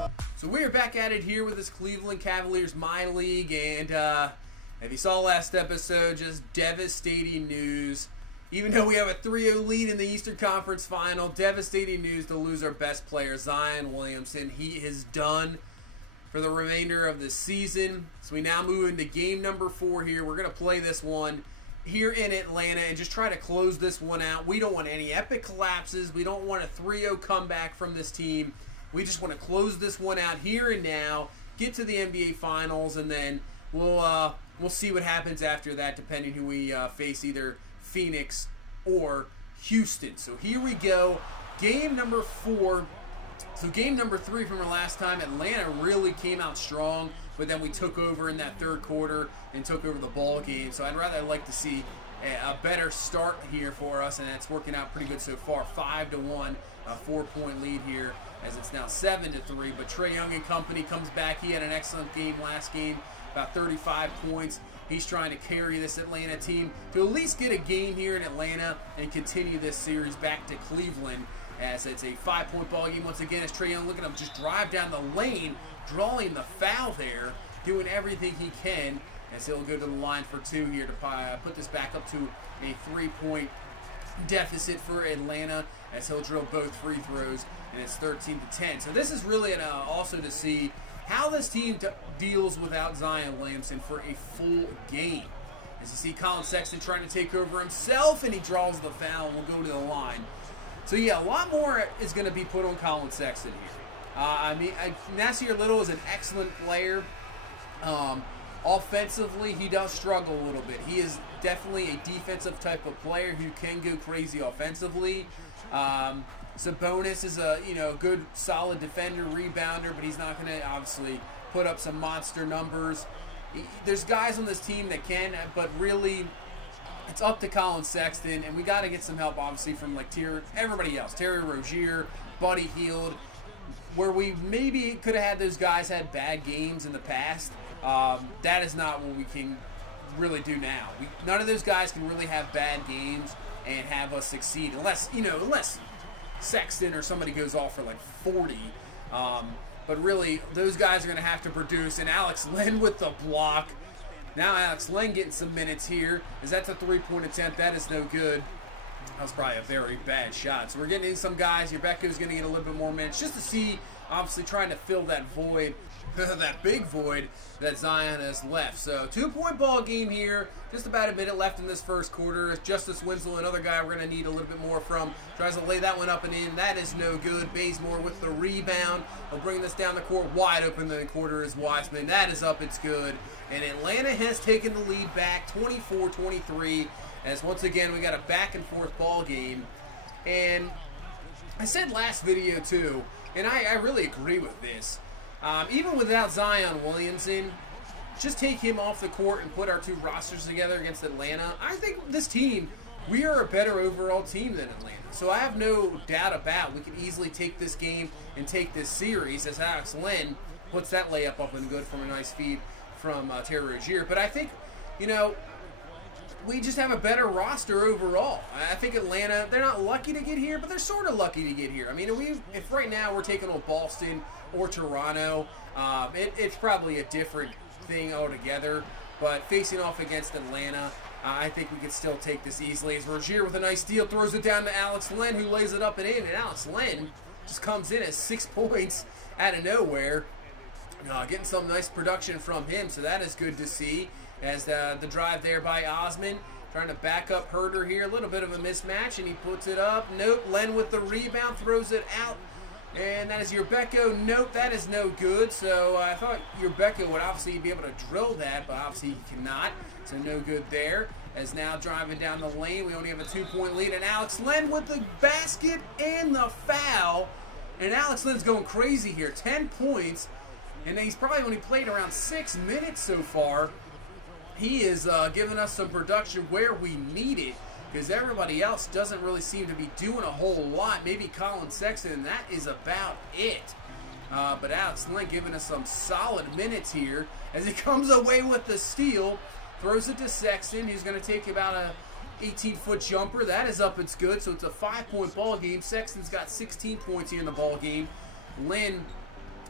So we are back at it here with this Cleveland Cavaliers MyLeague, and if you saw last episode, just devastating news. Even though we have a 3-0 lead in the Eastern Conference Final, devastating news to lose our best player, Zion Williamson. He is done for the remainder of the season. So we now move into game number 4 here. We're going to play this one here in Atlanta and just try to close this one out. We don't want any epic collapses. We don't want a 3-0 comeback from this team. We just want to close this one out here and now, get to the NBA Finals, and then we'll see what happens after that, depending who we face, either Phoenix or Houston. So here we go, game number 4. So game number 3 from our last time, Atlanta really came out strong, but then we took over in that third quarter and took over the ball game. So I'd rather like to see a better start here for us, and that's working out pretty good so far. 5-1, a 4-point lead here, as it's now 7-3. But Trae Young and company comes back. He had an excellent game last game, about 35 points. He's trying to carry this Atlanta team to at least get a game here in Atlanta and continue this series back to Cleveland, as it's a 5-point ball game once again. As Trae Young, look at him just drive down the lane, drawing the foul there, doing everything he can, as he'll go to the line for 2 here to put this back up to a 3-point deficit for Atlanta, as he'll drill both free throws, and it's 13-10. So this is really also to see how this team deals without Zion Williamson for a full game. As you see Colin Sexton trying to take over himself, and he draws the foul, and we'll go to the line. So yeah, a lot more is going to be put on Colin Sexton here. Nasir Little is an excellent player. Offensively, he does struggle a little bit. He is definitely a defensive type of player who can go crazy offensively. Sabonis is a good, solid defender, rebounder, but he's not going to obviously put up some monster numbers. There's guys on this team that can, but really, it's up to Colin Sexton, and we got to get some help, obviously, from everybody else. Terry Rozier, Buddy Hield, where we maybe could have had those guys had bad games in the past. That is not what we can really do now. None of those guys can really have bad games and have us succeed, unless Sexton or somebody goes off for like 40. But really, those guys are going to have to produce. And Alex Len with the block. Now Alex Len getting some minutes here. Is that the 3-point attempt? That is no good. That was probably a very bad shot. So we're getting in some guys. Rebecca's going to get a little bit more minutes just to see, obviously trying to fill that void, that big void that Zion has left. So 2-point ball game here. Just about a minute left in this first quarter. Justice Winslow, another guy we're going to need a little bit more from. Tries to lay that one up and in. That is no good. Bazemore with the rebound. He'll bring this down the court. Wide open in the quarter is Wiseman. That is up. It's good. And Atlanta has taken the lead back 24-23. As once again, we got a back-and-forth ball game. And I said last video, too, and I really agree with this. Even without Zion Williamson, just take him off the court and put our 2 rosters together against Atlanta. I think this team, we are a better overall team than Atlanta. So I have no doubt about we can easily take this game and take this series, as Alex Len puts that layup up and good from a nice feed from Terry Rozier. But I think, we just have a better roster overall. I think Atlanta, they're not lucky to get here, but they're sort of lucky to get here. I mean, if right now we're taking on Boston or Toronto, it's probably a different thing altogether. But facing off against Atlanta, I think we could still take this easily. As Rozier with a nice steal throws it down to Alex Len, who lays it up and in. And Alex Len just comes in at 6 points out of nowhere. Getting some nice production from him, so that is good to see. As the drive there by Osman, trying to back up Herder here. A little bit of a mismatch, and he puts it up. Nope, Len with the rebound, throws it out. And that is Urbeko. Nope, that is no good. So I thought Urbeko would obviously be able to drill that, but obviously he cannot. So no good there. As now driving down the lane, we only have a 2-point lead. And Alex Len with the basket and the foul. And Alex Len's going crazy here. 10 points. And he's probably only played around 6 minutes so far. He is giving us some production where we need it, because everybody else doesn't really seem to be doing a whole lot. Maybe Colin Sexton, and that is about it. But Alex Len giving us some solid minutes here as he comes away with the steal. Throws it to Sexton. He's going to take about a 18-foot jumper. That is up. It's good. So it's a 5-point ball game. Sexton's got 16 points here in the ball game. Len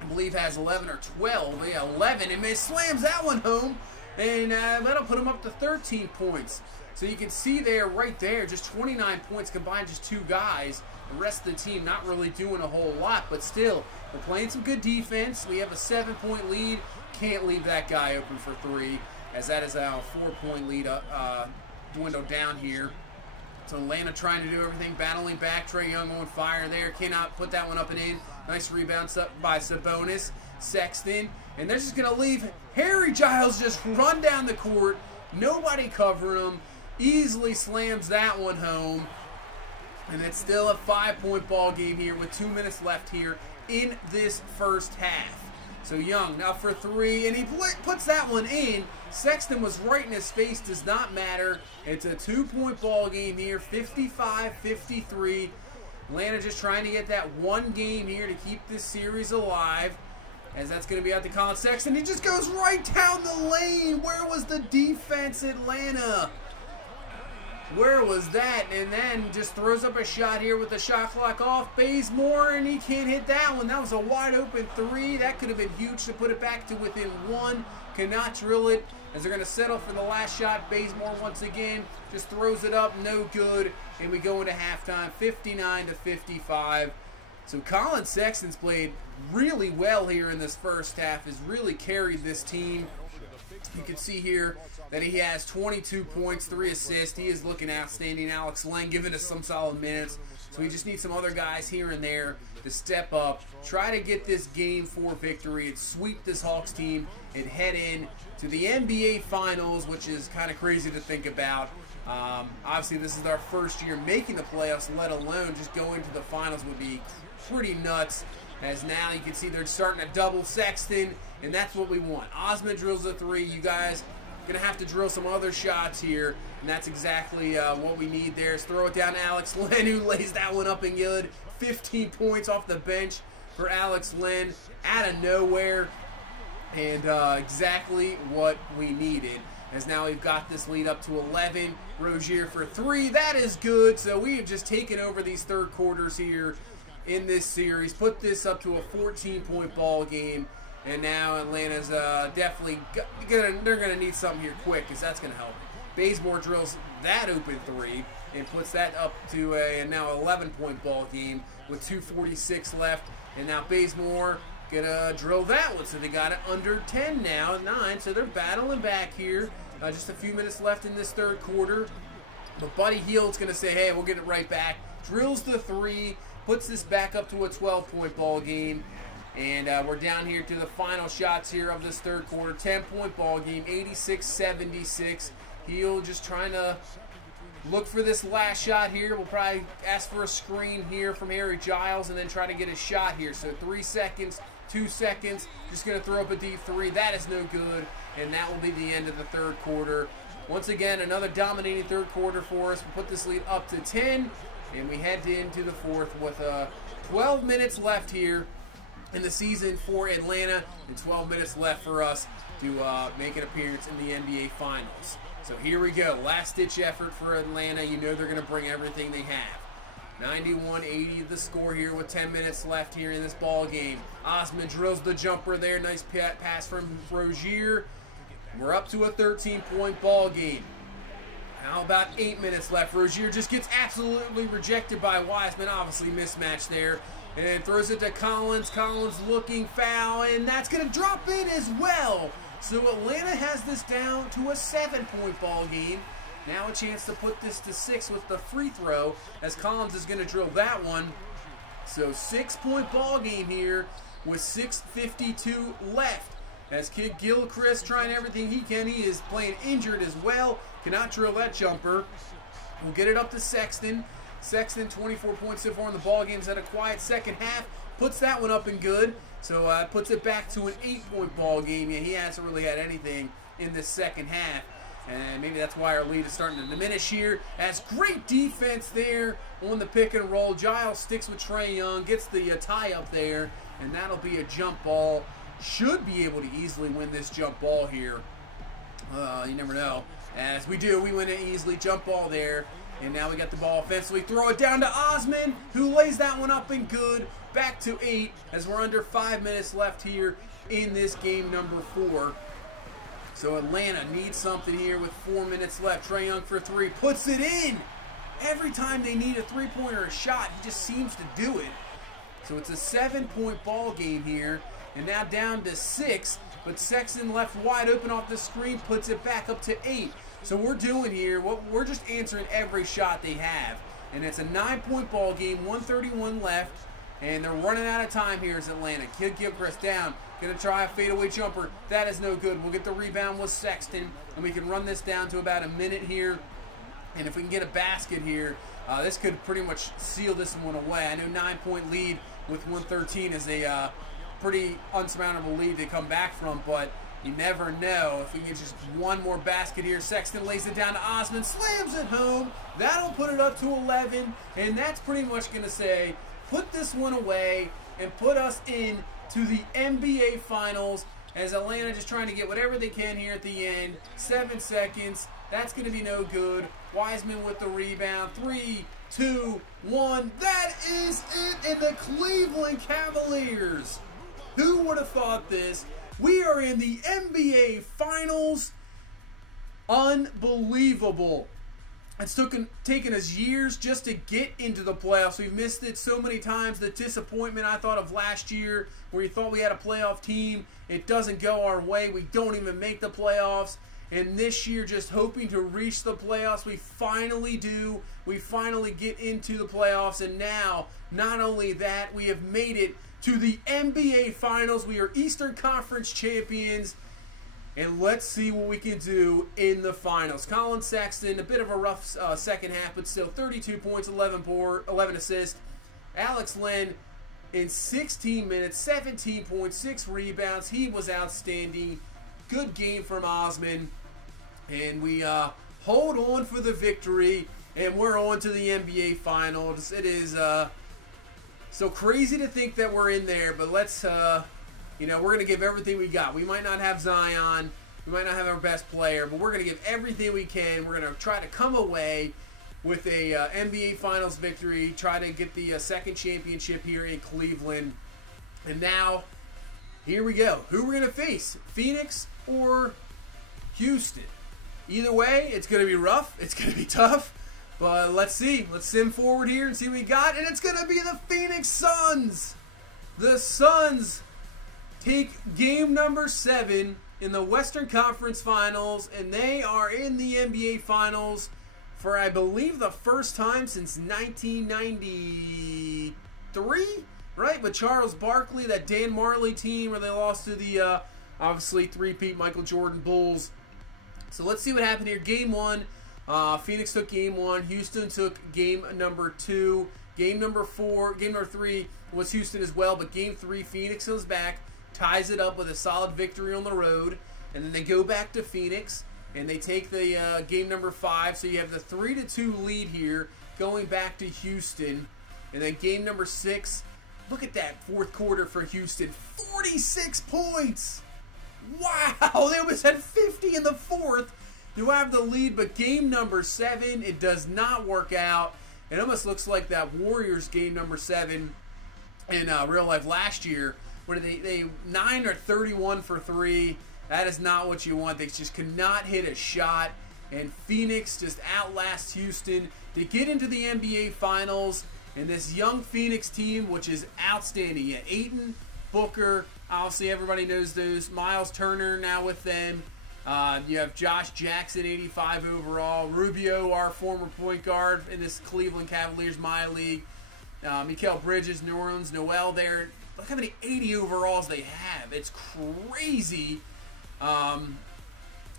I believe has 11 or 12. Yeah, 11. And slams that one home. And that'll put him up to 13 points. So you can see there, right there, just 29 points combined, just two guys. The rest of the team not really doing a whole lot, but still, we're playing some good defense. We have a 7-point lead. Can't leave that guy open for three, as that is a 4-point lead dwindled down here. So Atlanta trying to do everything, battling back. Trae Young on fire there. Cannot put that one up and in. Nice rebound up by Sabonis. Sexton. And they're just going to leave Harry Giles just run down the court. Nobody covering him. Easily slams that one home. And it's still a 5-point ball game here with 2 minutes left here in this first half. So Young now for three, and he puts that one in. Sexton was right in his face, does not matter. It's a 2-point ball game here, 55-53. Atlanta just trying to get that one game here to keep this series alive. As that's going to be out to Colin Sexton. He just goes right down the lane. Where was the defense, Atlanta? Where was that? And then just throws up a shot here with the shot clock off. Bazemore, and he can't hit that one. That was a wide open three. That could have been huge to put it back to within one. Cannot drill it as they're going to settle for the last shot. Bazemore once again just throws it up. No good. And we go into halftime 59-55. So Colin Sexton's played really well here in this first half. Has really carried this team. You can see here that he has 22 points, 3 assists. He is looking outstanding. Alex Len giving us some solid minutes. So we just need some other guys here and there to step up, try to get this Game 4 victory and sweep this Hawks team and head in to the NBA Finals, which is kind of crazy to think about. Obviously, this is our first year making the playoffs, let alone just going to the finals would be pretty nuts. As now you can see they're starting to double Sexton, and that's what we want. Osman drills a three. You guys are going to have to drill some other shots here, and that's exactly what we need there. Is throw it down to Alex Len, who lays that one up and good. 15 points off the bench for Alex Len out of nowhere, and exactly what we needed. As now we've got this lead up to 11. Rozier for three. That is good. So we have just taken over these third quarters here in this series, put this up to a 14-point ball game, and now Atlanta's definitely they're gonna need something here quick, because that's gonna help. Bazemore drills that open three and puts that up to a now 11-point ball game with 2:46 left, and now Bazemore gonna drill that one, so they got it under 10 now, 9. So they're battling back here. Just a few minutes left in this third quarter, but Buddy Hield's gonna say, "Hey, we'll get it right back." Drills the three. Puts this back up to a 12-point ball game. And we're down here to the final shots here of this third quarter. 10-point ball game, 86-76. Hield just trying to look for this last shot here. We'll probably ask for a screen here from Harry Giles and then try to get a shot here. So 3 seconds, 2 seconds. Just going to throw up a deep three. That is no good. And that will be the end of the third quarter. Once again, another dominating third quarter for us. We'll put this lead up to 10. And we head into the fourth with 12 minutes left here in the season for Atlanta and 12 minutes left for us to make an appearance in the NBA Finals. So here we go. Last-ditch effort for Atlanta. You know they're going to bring everything they have. 91-80 the score here with 10 minutes left here in this ball game. Osman drills the jumper there. Nice pass from Rozier. We're up to a 13-point ball game. How about 8 minutes left? Rozier just gets absolutely rejected by Wiseman. Obviously mismatched there. And throws it to Collins. Collins looking foul. And that's going to drop in as well. So Atlanta has this down to a 7-point ball game. Now a chance to put this to 6 with the free throw, as Collins is going to drill that one. So 6-point ball game here with 6:52 left. As Kid Gilchrist trying everything he can. He is playing injured as well. Cannot drill that jumper. We'll get it up to Sexton. Sexton, 24 points so far in the ball game. He's had a quiet second half. Puts that one up and good. So puts it back to an 8-point ball game. Yeah, he hasn't really had anything in this second half. And maybe that's why our lead is starting to diminish here. As great defense there on the pick and roll. Giles sticks with Trae Young. Gets the tie up there. And that'll be a jump ball. Should be able to easily win this jump ball here. You never know. As we do, we win it easily. Jump ball there. And now we got the ball offensively. Throw it down to Osman, who lays that one up and good. Back to 8 as we're under 5 minutes left here in this game number 4. So Atlanta needs something here with 4 minutes left. Trae Young for 3. Puts it in. Every time they need a three-pointer or a shot, he just seems to do it. So it's a 7-point ball game here. And now down to 6. But Sexton left wide open off the screen, puts it back up to 8. So we're doing here, we're just answering every shot they have. And it's a 9-point ball game, 1:31 left. And they're running out of time here as Atlanta. Kid Gilchrist down. Going to try a fadeaway jumper. That is no good. We'll get the rebound with Sexton. And we can run this down to about a minute here. And if we can get a basket here, this could pretty much seal this one away. I know 9-point lead with 1:13 is a pretty unsurmountable lead to come back from. But you never know. If we get just one more basket here, Sexton lays it down to Osman. Slams it home. That'll put it up to 11. And that's pretty much going to say, put this one away and put us in to the NBA Finals as Atlanta just trying to get whatever they can here at the end. 7 seconds. That's going to be no good. Wiseman with the rebound. 3, 2, 1. That is it in the Cleveland Cavaliers. Who would have thought this? We are in the NBA Finals. Unbelievable. It's taken us years just to get into the playoffs. We've missed it so many times. The disappointment I thought of last year where you thought we had a playoff team. It doesn't go our way. We don't even make the playoffs. And this year just hoping to reach the playoffs. We finally do. We finally get into the playoffs. And now, not only that, we have made it to the NBA Finals. We are Eastern Conference champions. And let's see what we can do in the finals. Colin Sexton, a bit of a rough second half, but still 32 points, 11 assists. Alex Len in 16 minutes, 17 points, 6 rebounds. He was outstanding. Good game from Osman. And we hold on for the victory. And we're on to the NBA Finals. It is so crazy to think that we're in there, but let's... we're going to give everything we got. We might not have Zion. We might not have our best player, but we're going to give everything we can. We're going to try to come away with a NBA Finals victory, try to get the second championship here in Cleveland. And now, here we go. Who we're going to face, Phoenix or Houston? Either way, it's going to be rough. It's going to be tough. But let's see. Let's sim forward here and see what we got. And it's going to be the Phoenix Suns. The Suns take game number 7 in the Western Conference Finals, and they are in the NBA Finals for, I believe, the first time since 1993, right? With Charles Barkley, that Dan Marley team where they lost to the, obviously, three-peat Michael Jordan Bulls. So let's see what happened here. Game 1, Phoenix took game 1. Houston took game number 2. Game number 3 was Houston as well, but game 3, Phoenix goes back, ties it up with a solid victory on the road, and then they go back to Phoenix, and they take the game number 5, so you have the 3-2 lead here, going back to Houston, and then game number 6, look at that fourth quarter for Houston, 46 points! Wow, they almost had 50 in the fourth to have the lead, but game number 7, it does not work out. It almost looks like that Warriors game number 7 in real life last year, where they 9 or 31 for 3. That is not what you want. They just could not hit a shot. And Phoenix just outlasts Houston to get into the NBA Finals. And this young Phoenix team, which is outstanding. Yeah, Ayton, Booker, obviously everybody knows those. Miles Turner now with them. You have Josh Jackson, 85 overall. Rubio, our former point guard in this Cleveland Cavaliers MyLeague. Mikal Bridges, New Orleans, Noel there. Look how many 80 overalls they have. It's crazy.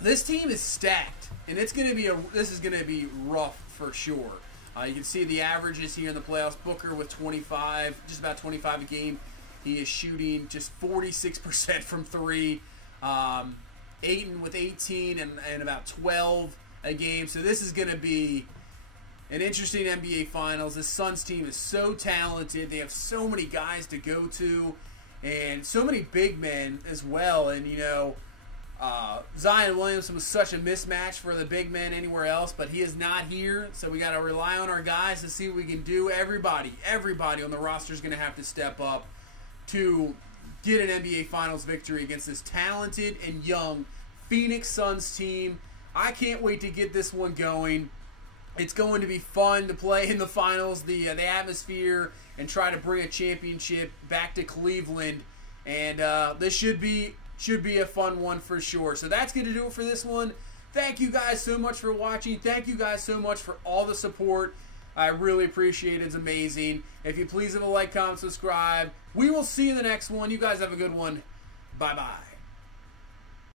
This team is stacked, and this is going to be rough for sure. You can see the averages here in the playoffs. Booker with 25, just about 25 a game. He is shooting just 46% from 3. Ayton with 18 and about 12 a game. So this is going to be an interesting NBA Finals. This Suns team is so talented. They have so many guys to go to and so many big men as well. And, Zion Williamson was such a mismatch for the big men anywhere else, but he is not here, so we got to rely on our guys to see what we can do. Everybody on the roster is going to have to step up to get an NBA Finals victory against this talented and young Phoenix Suns team. I can't wait to get this one going. It's going to be fun to play in the finals, the atmosphere, and try to bring a championship back to Cleveland. And this should be a fun one for sure. So that's going to do it for this one. Thank you guys so much for watching. Thank you guys so much for all the support. I really appreciate it. It's amazing. If you please leave a like, comment, subscribe. We will see you in the next one. You guys have a good one. Bye-bye.